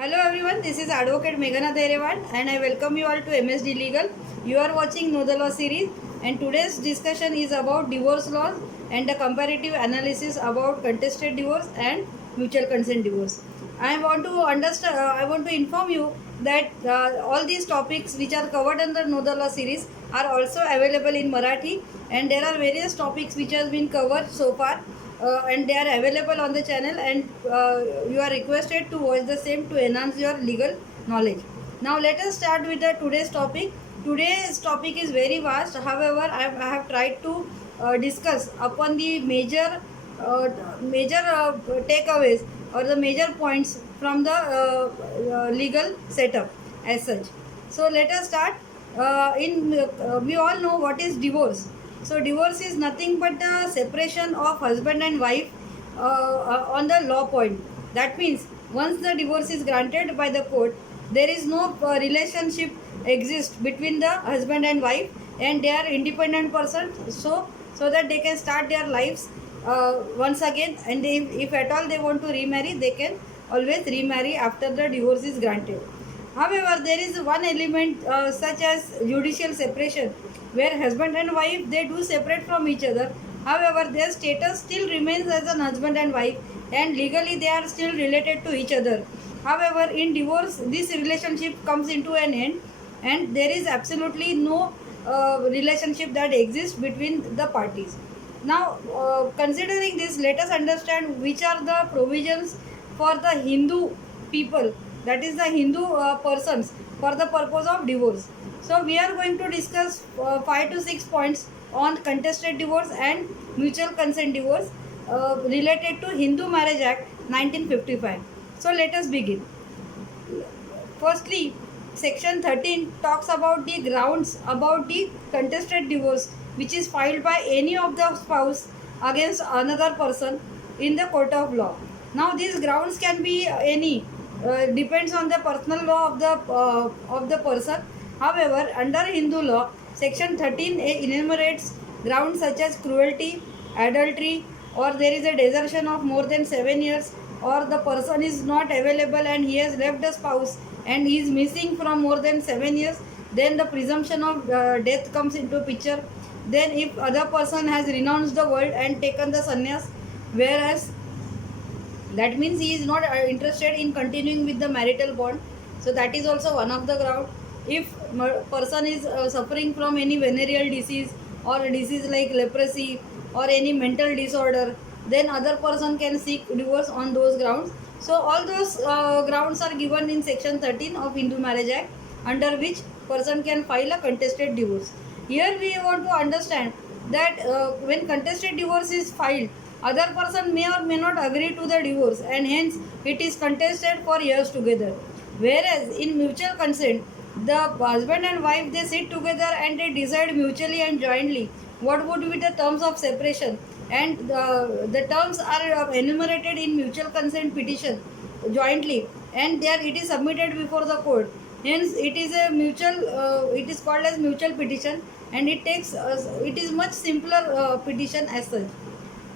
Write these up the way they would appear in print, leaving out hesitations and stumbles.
Hello everyone, this is Advocate Meghana Derewan and I welcome you all to MSD Legal. You are watching Know the Law series and today's discussion is about divorce laws and the comparative analysis about contested divorce and mutual consent divorce. I want to inform you that all these topics which are covered under Know the Law series are also available in Marathi, and there are various topics which has been covered so far, and they are available on the channel, and you are requested to watch the same to enhance your legal knowledge. Now let us start with the today's topic. Today's topic is very vast, however I have tried to discuss upon the major takeaways or the major points from the legal setup as such. So let us start. We all know what is divorce. So divorce is nothing but the separation of husband and wife on the law point. That means once the divorce is granted by the court, there is no relationship exists between the husband and wife, and they are independent persons. So that they can start their lives once again, and if at all they want to remarry, they can always remarry after the divorce is granted. However, there is one element such as judicial separation, where husband and wife they do separate from each other. However, their status still remains as an husband and wife, and legally they are still related to each other. However, in divorce, this relationship comes into an end, and there is absolutely no relationship that exists between the parties. Now, considering this, let us understand which are the provisions for the Hindu people, that is the Hindu persons, for the purpose of divorce. So we are going to discuss 5 to 6 points on contested divorce and mutual consent divorce related to Hindu Marriage Act 1955. So let us begin. Firstly, section 13 talks about the grounds about the contested divorce which is filed by any of the spouse against another person in the court of law. Now these grounds can be any, depends on the personal law of the person. However, under Hindu law, section 13 enumerates grounds such as cruelty, adultery, or there is a desertion of more than 7 years, or the person is not available and he has left the spouse and he is missing from more than 7 years. Then the presumption of death comes into picture. Then if other person has renounced the world and taken the sannyas, whereas that means he is not interested in continuing with the marital bond, so that is also one of the ground. If person is suffering from any venereal disease or a disease like leprosy or any mental disorder, then other person can seek divorce on those grounds. So all those grounds are given in section 13 of Hindu Marriage Act, under which person can file a contested divorce. Here we want to understand that when contested divorce is filed, other person may or may not agree to the divorce, and hence it is contested for years together. Whereas in mutual consent, the husband and wife they sit together and they decide mutually and jointly what would be the terms of separation, and the terms are enumerated in mutual consent petition jointly, and there it is submitted before the court. Hence it is a mutual, it is called as mutual petition, and it is much simpler petition as such.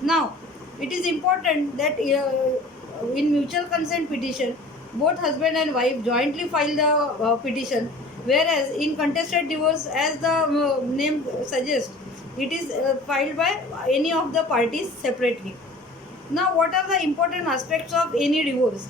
Now, it is important that in mutual consent petition, both husband and wife jointly file the petition, whereas in contested divorce, as the name suggests, it is filed by any of the parties separately. Now, what are the important aspects of any divorce?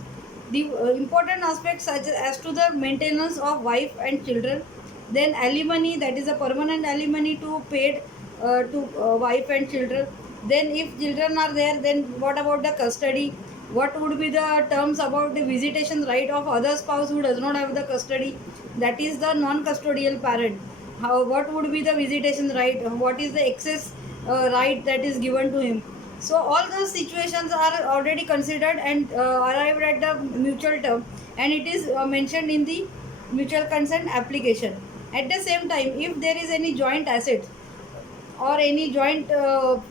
The important aspects such as to the maintenance of wife and children, then alimony, that is a permanent alimony to paid to wife and children. Then if children are there, then what about the custody? What would be the terms about the visitation right of other spouse who does not have the custody, that is the non-custodial parent? What would be the visitation right? What is the excess right that is given to him? So all those situations are already considered and arrived at the mutual term, and it is mentioned in the mutual consent application. At the same time, if there is any joint assets or any joint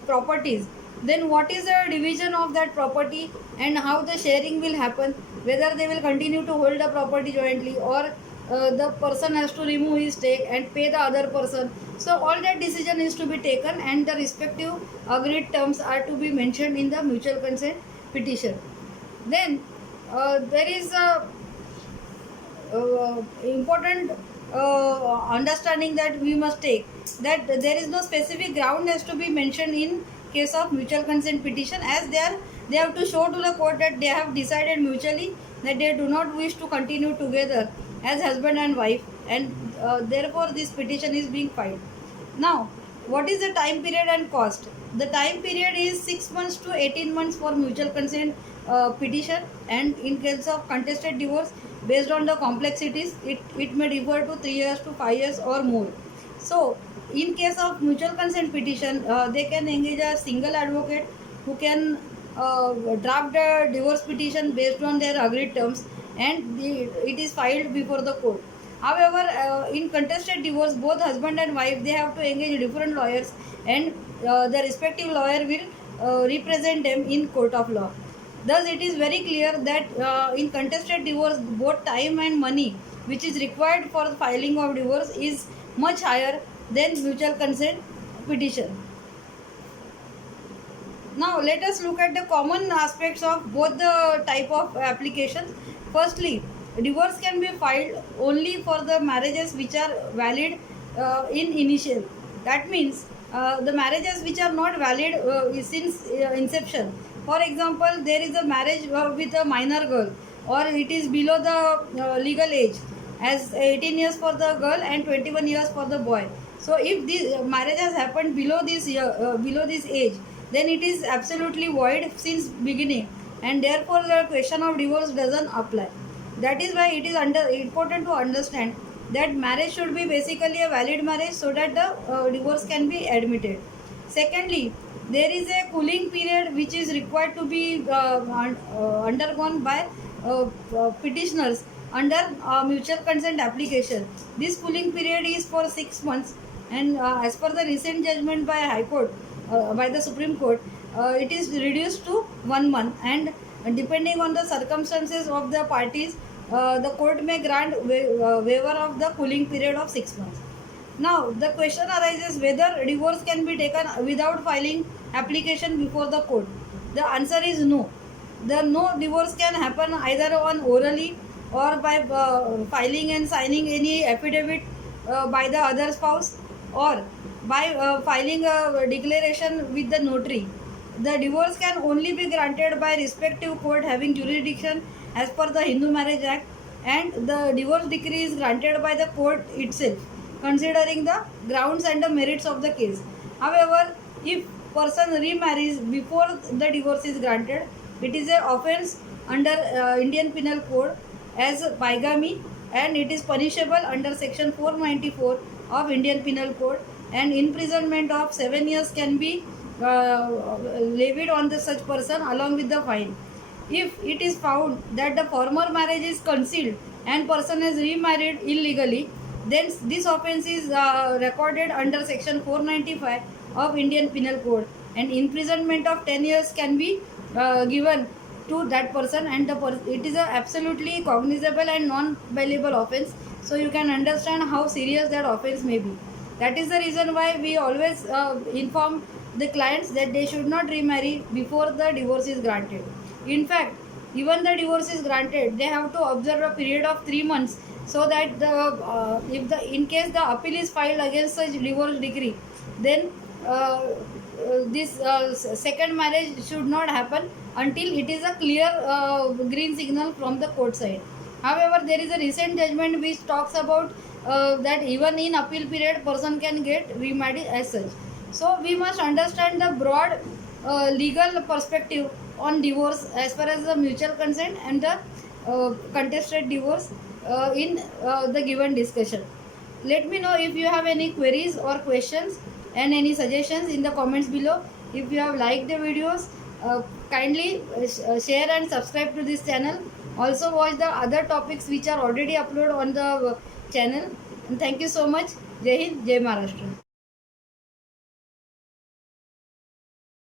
properties, then what is the division of that property and how the sharing will happen, whether they will continue to hold the property jointly, or the person has to remove his stake and pay the other person. So all that decision is to be taken, and the respective agreed terms are to be mentioned in the mutual consent petition. Then there is a important understanding that we must take, that there is no specific ground has to be mentioned in case of mutual consent petition, as they have to show to the court that they have decided mutually that they do not wish to continue together as husband and wife, and therefore this petition is being filed. Now, what is the time period and cost? The time period is 6 months to 18 months for mutual consent petition, and in case of contested divorce, based on the complexities, it may differ to 3 years to 5 years or more. So, in case of mutual consent petition, they can engage a single advocate who can draft the divorce petition based on their agreed terms, and it is filed before the court. However, in contested divorce, both husband and wife, they have to engage different lawyers, and the respective lawyer will represent them in court of law. Thus, it is very clear that in contested divorce, both time and money which is required for the filing of divorce is much higher than mutual consent petition. Now, let us look at the common aspects of both the type of applications. Firstly, divorce can be filed only for the marriages which are valid in initial. That means the marriages which are not valid since inception. For example, there is a marriage with a minor girl, or it is below the legal age, as 18 years for the girl and 21 years for the boy. So, if this marriage has happened below this age, then it is absolutely void since beginning, and therefore the question of divorce doesn't apply. That is why it is important to understand that marriage should be basically a valid marriage, so that the divorce can be admitted. Secondly, there is a cooling period which is required to be undergone by petitioners under mutual consent application. This cooling period is for 6 months, and as per the recent judgment by High Court, by the Supreme Court, it is reduced to 1 month, and depending on the circumstances of the parties, the court may grant waiver of the cooling period of 6 months. Now, the question arises whether divorce can be taken without filing application before the court. The answer is no. The no divorce can happen either on orally, or by filing and signing any affidavit by the other spouse, or by filing a declaration with the notary. The divorce can only be granted by respective court having jurisdiction as per the Hindu Marriage Act, and the divorce decree is granted by the court itself, considering the grounds and the merits of the case. However, if person remarries before the divorce is granted, it is an offence under Indian Penal Code as bigamy, and it is punishable under section 494 of Indian Penal Code, and imprisonment of 7 years can be levied on the such person along with the fine. If it is found that the former marriage is concealed and person has remarried illegally, then this offence is recorded under section 495 of Indian Penal Code, and imprisonment of 10 years can be given to that person, and it is a absolutely cognizable and non-bailable offence. So you can understand how serious that offence may be. That is the reason why we always inform the clients that they should not remarry before the divorce is granted. In fact, even the divorce is granted, they have to observe a period of 3 months, so that in case the appeal is filed against such divorce decree, then this second marriage should not happen until it is a clear green signal from the court side. However, there is a recent judgment which talks about that even in appeal period person can get remarried as such. So we must understand the broad legal perspective on divorce as far as the mutual consent and the contested divorce in the given discussion. Let me know if you have any queries or questions and any suggestions in the comments below. If you have liked the videos, kindly share and subscribe to this channel. Also watch the other topics which are already uploaded on the channel. And thank you so much. Jai Hind, Jai Maharashtra.